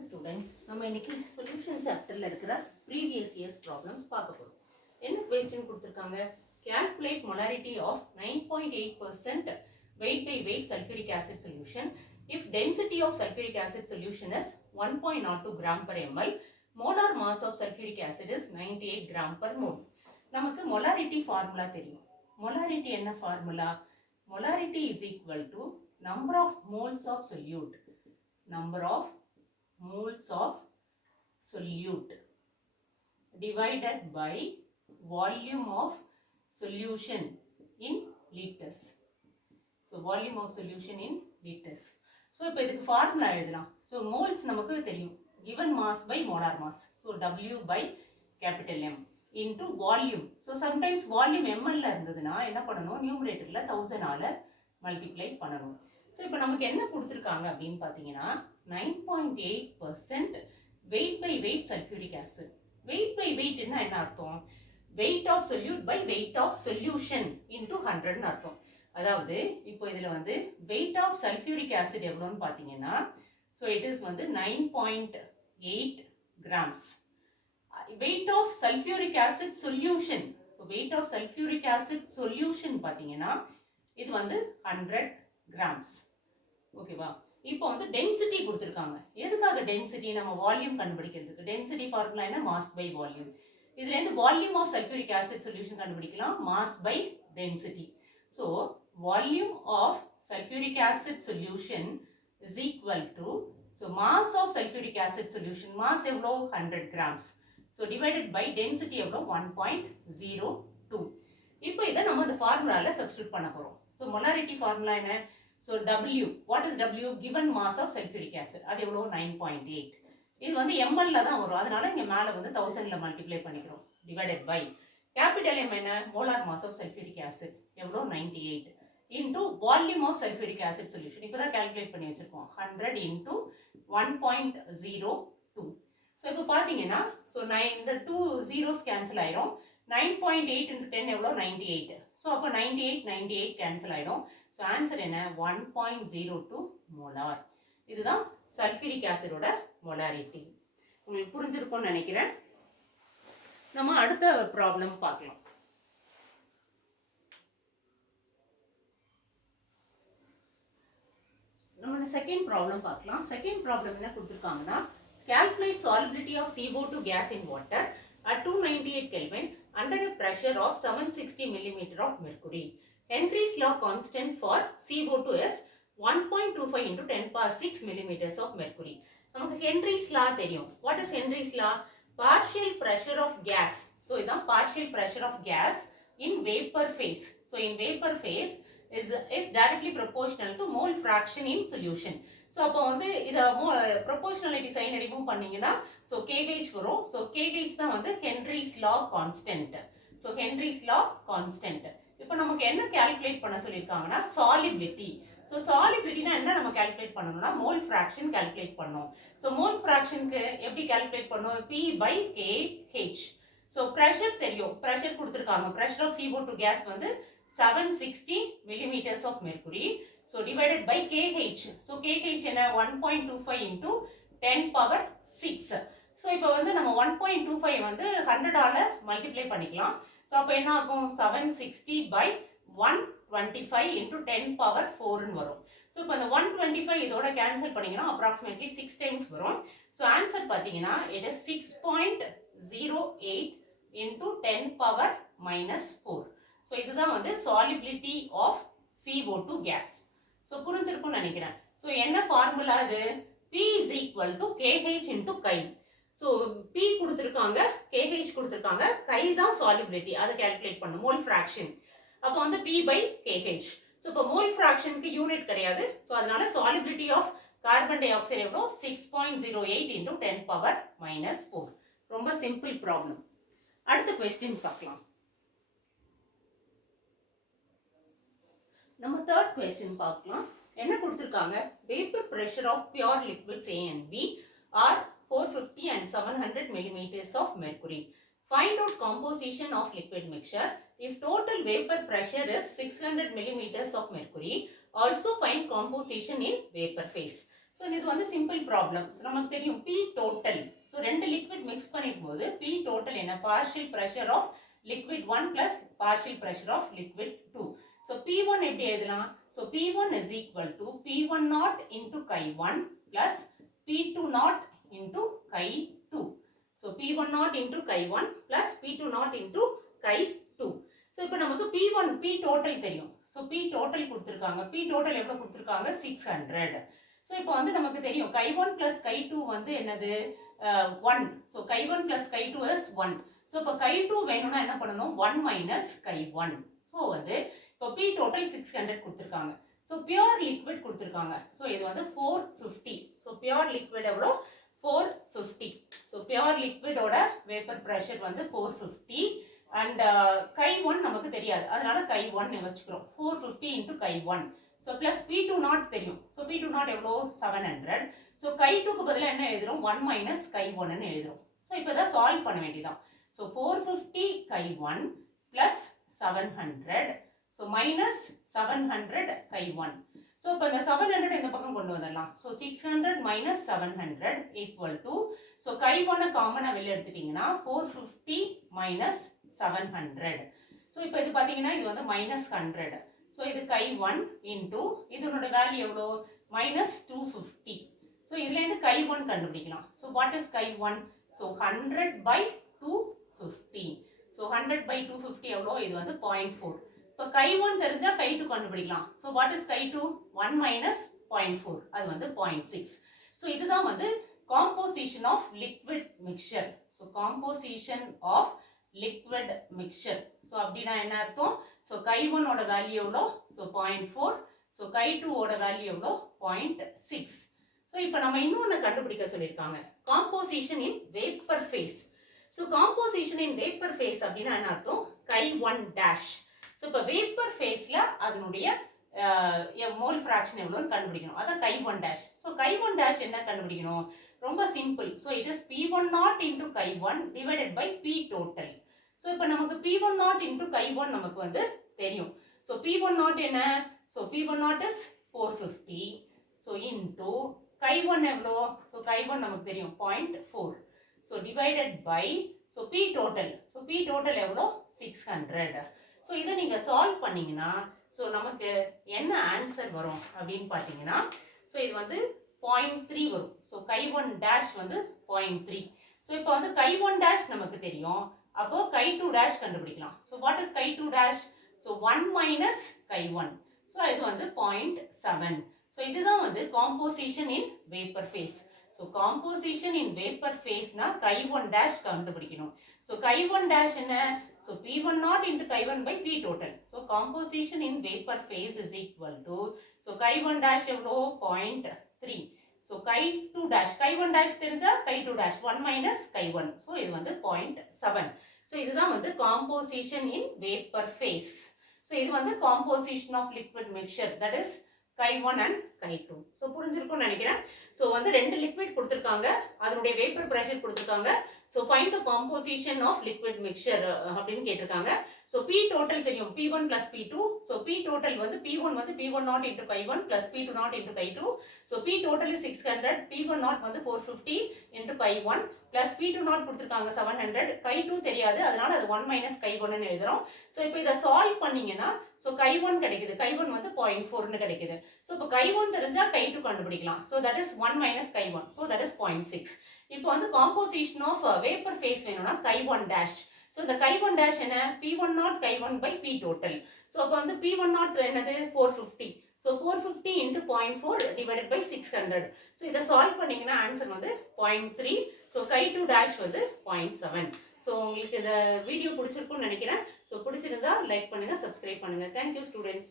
morning students. நம்ம இன்னைக்கு solution chapterல இருக்கிற previous years problems பார்க்க போறோம். என்ன question கொடுத்திருக்காங்க? Calculate molarity of 9.8% weight by weight sulfuric acid solution if density of sulfuric acid solution is 1.02 gram per ml, molar mass of sulfuric acid is 98 gram per mole. நமக்கு molarity formula தெரியும். Molarity என்ன formula? Molarity is equal to number of moles of solute. Number of moles of solute divided by volume of solution in liters. So volume of solution in liters. So இப்போ இதுக்கு formula எழுதலாம். So moles நமக்கு தெரியும். Given mass by molar mass. So W by capital M into volume. So sometimes volume ml இருந்ததுனா என்ன பண்ணணும்? numeratorல 1000 ஆல multiply பண்ணணும். So இப்போ நமக்கு என்ன கொடுத்திருக்காங்க அப்படினு பாத்தீங்கன்னா 9.8% weight by weight sulfuric acid. Weight by weight என்ன அர்த்தம்? Weight of solute by weight of solution into 100 ன்னு அர்த்தம். அதாவது இப்போ இதுல வந்து weight of sulfuric acid எவ்வளவுன்னு பாத்தீங்கன்னா so it is வந்து 9.8 grams. Weight of sulfuric acid solution. So weight of sulfuric acid solution பாத்தீங்கன்னா இது வந்து 100 grams. ஓகேவா? இப்போ வந்து டென்சிட்டி கொடுத்திருக்காங்க. எதுக்காக டென்சிட்டி? நம்ம வால்யூம் கண்டுபிடிக்கிறதுக்கு. டென்சிட்டி ஃபார்முலா என்ன? Mass by volume. இதுல இருந்து volume of sulphuric acid solution கண்டுபிடிக்கலாம். Mass by density. So volume of sulphuric acid solution is equal to so mass of sulfuric acid solution mass எவ்வளோ 100 grams. So divided by density எவ்வளோ 1.02. இப்போ இதை நம்ம இந்த ஃபார்முலால substitute பண்ண போறோம். So molarity ஃபார்முலா என்ன? So W, what is W? Given mass of sulfuric acid. அது எவ்வளோ 9.8. இது வந்து ml ல தான் வரும். அதனால இங்க மேல வந்து 1000 ல மல்டிப்ளை பண்ணிக்கிறோம். Divided by capital M என்ன? Molar mass of sulfuric acid. எவ்வளோ 98. Into volume of sulfuric acid solution. இப்போதான் கால்குலேட் பண்ணி வச்சிருக்கோம். 100 into 1.02. So இப்போ பாத்தீங்கன்னா so இந்த 2 zeros cancel ஆயிரும். 9.8 into 10 எவ்வளோ 98. So அப்போ 98 cancel ஆயிடும். So answer என்ன? 1.02 molar. இதுதான் sulfuric acid ஓட molarity. உங்களுக்கு புரிஞ்சிருக்கும்னு நினைக்கிறேன். நம்ம அடுத்த ப்ராப்ளம் பார்க்கலாம். நம்ம செகண்ட் ப்ராப்ளம் பார்க்கலாம். செகண்ட் ப்ராப்ளம் என்ன கொடுத்திருக்காங்கன்னா calculate solubility of CO2 gas in water at 298 Kelvin under a pressure of 760 mm of mercury. Henry's law constant for CO2 is 1.25 into 10 power 6 millimeters of mercury. நமக்கு Henry's law தெரியும். What is Henry's law? Partial pressure of gas. So இதான் partial pressure of gas in vapor phase. So in vapor phase is directly proportional to mole fraction in solution. So அப்போ வந்து இத proportionality sign remove பண்ணீங்கன்னா so kH வரும். So kH தான் வந்து Henry's law constant. So Henry's law constant. இப்போ நமக்கு என்ன calculate பண்ண சொல்லிருக்காங்கன்னா solubility. So solubility னா என்ன நம்ம calculate பண்ணனும்னா mole fraction calculate பண்ணனும். So mole fraction க்கு எப்படி calculate பண்ணனும்? P by kH. So pressure தெரியும். pressure கொடுத்திருக்காங்க. pressure of CO2 gas வந்து 760 millimeters of mercury. So divided by kH. So kH என்ன 1.25 into 10 power 6. So இப்போ வந்து நம்ம 1.25 வந்து 100 ஆல மல்டிப்ளை பண்ணிக்கலாம். So அப்போ என்ன ஆகும்? 760 by 125 into 10 power 4 ன்னு வரும். So இப்போ இந்த 125 இதோட கேன்சல் பண்ணீங்கன்னா approximately 6 times வரும். So answer பார்த்தீங்கன்னா it is 6.08 into 10 power minus 4. So இதுதான் வந்து solubility of CO2 gas. So புரிஞ்சிருக்கும்னு நினைக்கிறேன். So என்ன ஃபார்முலா இது? P is equal to KH into chi. So P கொடுத்திருக்காங்க, KH கொடுத்திருக்காங்க, chi தான் solubility. அதை கால்குலேட் பண்ணணும். mole fraction. அப்போ வந்து P by KH. So இப்போ mole fractionக்கு யூனிட் கிடையாது. So அதனால solubility of carbon dioxide எவ்வளோ? 6.08 into 10 power minus 4. ரொம்ப சிம்பிள் ப்ராப்ளம். அடுத்த क्वेश्चन பார்க்கலாம். நம்ம third question பார்க்கலாம். என்ன கொடுத்திருக்காங்க? Vapor pressure of pure liquids A and B are 450 and 700 millimeters of mercury. Find out composition of liquid mixture. If total vapor pressure is 600 millimeters of mercury, also find composition in vapor phase. So இது வந்து simple problem. So நமக்கு தெரியும் P total. So ரெண்டு liquid mix பண்ணிருக்கும் போது P total என்ன, partial pressure of liquid 1 plus partial pressure of liquid 2. So P1 எப்படி எழுதலாம்? So P1 is equal to P1 naught into chi1 plus P2 naught into chi2. So P1 naught into chi1 plus P2 naught into chi2. So இப்போ நமக்கு P1 P total தெரியும். So P total கொடுத்திருக்காங்க. P total எவ்வளவு கொடுத்திருக்காங்க? 600. So இப்போ வந்து நமக்கு தெரியும் chi1 plus chi2 வந்து என்னது 1. So chi1 plus chi2 is 1. So இப்போ chi2 வேணும்னா என்ன பண்ணணும், 1 மைனஸ் chi1. ஸோ வந்து இப்போ P டோட்டல் 600 கொடுத்துருக்காங்க. ஸோ பியூர் லிக்விட் கொடுத்துருக்காங்க. ஸோ இது வந்து 450. ஸோ பியூர் லிக்விட் எவ்வளோ, 450. ஸோ பியூர் லிக்விடோட வேப்பர் ப்ரெஷர் வந்து 450 அண்ட் chi1 நமக்கு தெரியாது, அதனால chi1 வச்சுக்கிறோம். 450 into chi1. So plus P2 not தெரியும். ஸோ P2 நாட் எவ்வளோ, 700. ஸோ chi2க்கு பதிலாக என்ன எழுதுறோம், 1 மைனஸ் chi1 எழுதுறோம். ஸோ இப்போ இதை சால்வ் பண்ண வேண்டியதான். So 450 chi1 plus 700. So minus 700 chi1. So இப்போ இந்த 700 இந்த பக்கம் கொண்டு வந்துடலாம். So 600 minus 700 equal to, so chi1 காமனா வெளிய எடுத்துட்டீங்கன்னா 450 minus 700. So இப்போ இது பாத்தீங்கன்னா இது வந்து minus 100. So இது chi1 into இதனோட வேல்யூ எவ்வளோ, minus 250. So இதுல இருந்து chi1 கண்டுபிடிக்கலாம். So what is chi1? So 100 by 250. So 100 by 250 எவ்வளோ, இது வந்து 0.4. இப்போ chi1 தெரிஞ்சா chi2 கண்டுபிடிக்கலாம். So what is chi2? 1 minus 0.4. அது வந்து 0.6. So இதுதான் வந்து composition of liquid mixture. So composition of liquid mixture. So அப்படினா என்ன அர்த்தம்? So chi1 ஓட வேல்யூ எவ்வளோ? So 0.4. So chi2 ஓட வேல்யூ எவ்வளோ? 0.6. So இப்போ நம்ம இன்னொன்னு கண்டுபிடிக்க சொல்லியிருக்காங்க, composition in vapor phase. So composition in vapor phase அப்படின்னா என்ன அர்த்தம், chi1 dash. So இப்போ vapor phaseல அதனுடைய மோல் ஃபிராக்ஷன் எவ்வளோன்னு கண்டுபிடிக்கணும், அதான் chi1 dash. So chi1 dash என்ன கண்டுபிடிக்கணும், ரொம்ப simple. So it is P1 naught into chi1 divided by P total. So இப்போ நமக்கு P1 naught into chi1 நமக்கு வந்து தெரியும். So P1 naught என்ன, so P1 naught is 450. So into chi1 எவ்வளோ, so chi1 நமக்கு தெரியும் 0.4. So divided by, so P total, so P total எவ்வளோ, 600. So இதை நீங்க சால்வ் பண்ணீங்கன்னா, so நமக்கு என்ன ஆன்சர் வரும் அப்படின்னு பார்த்தீங்கன்னா, so இது வந்து 0.3 வரும். So chi1 dash வந்து 0.3. So இப்போ வந்து chi1 dash நமக்கு தெரியும், அப்போ chi2 dash கண்டுபிடிக்கலாம். So what is chi2 dash? So 1 minus chi1. So இது வந்து 0.7. So இதுதான் வந்து composition in vapor phase. So composition in vapor phase na chi1 dash கண்டுபிடிக்கணும். So chi1 dash என்ன, so P1 naught into chi1 by P total. So composition in vapor phase is equal to, so chi1 dash எவ்வளோ, 0.3. So chi2 dash, chi1 dash தெரிஞ்சா chi2 dash 1 minus chi1. So இது வந்து 0.7. So இதுதான் வந்து composition in vapor phase. So இது வந்து composition of liquid mixture, that is chi1 and chi2. So புரிஞ்சிருக்கும்னு நினைக்கிறேன். So வந்து ரெண்டு லிக்விட் கொடுத்திருக்காங்க, அதனுடைய வேப்பர் பிரஷர் கொடுத்திருக்காங்க. So find the composition of liquid mixture அப்படின்னு கேட்டிருக்காங்க. So P total தெரியும், P1 plus P2. So P total வந்து P1 வந்து P1 naught into chi1 plus P2 naught into chi2. So P total is 600. P1 naught வந்து 450 into chi1 plus P2 naught கொடுத்திருக்காங்க 700. chi2 தெரியாது, அதனால அது 1 minus chi1 ன்னு எழுதுறோம். So இப்போ இதை சால்வ் பண்ணீங்கன்னா, so chi1 கிடைக்குது, chi1 வந்து 0.4 கிடைக்குது. So இப்போ chi1 தெரிஞ்சா chi2 கண்டுபிடிக்கலாம். So that is 1 minus chi1. So that is 0.6. இப்போ வந்து composition of vapor phase வேணும்னா chi1 dash. So இந்த chi1 dash என்ன, P1 naught chi1 by P total. So அப்போ வந்து P1 naught என்னது 450. So 450 into 0.4 divided by 600. So இதை solve பண்ணீங்கன்னா ஆன்சர் வந்து 0.3. So chi2 dash வந்து 0.7. So உங்களுக்கு இந்த வீடியோ பிடிச்சிருக்கும்னு நினைக்கிறேன். So பிடிச்சிருந்தா லைக் பண்ணுங்க, சப்ஸ்கிரைப் பண்ணுங்க. Thank you students.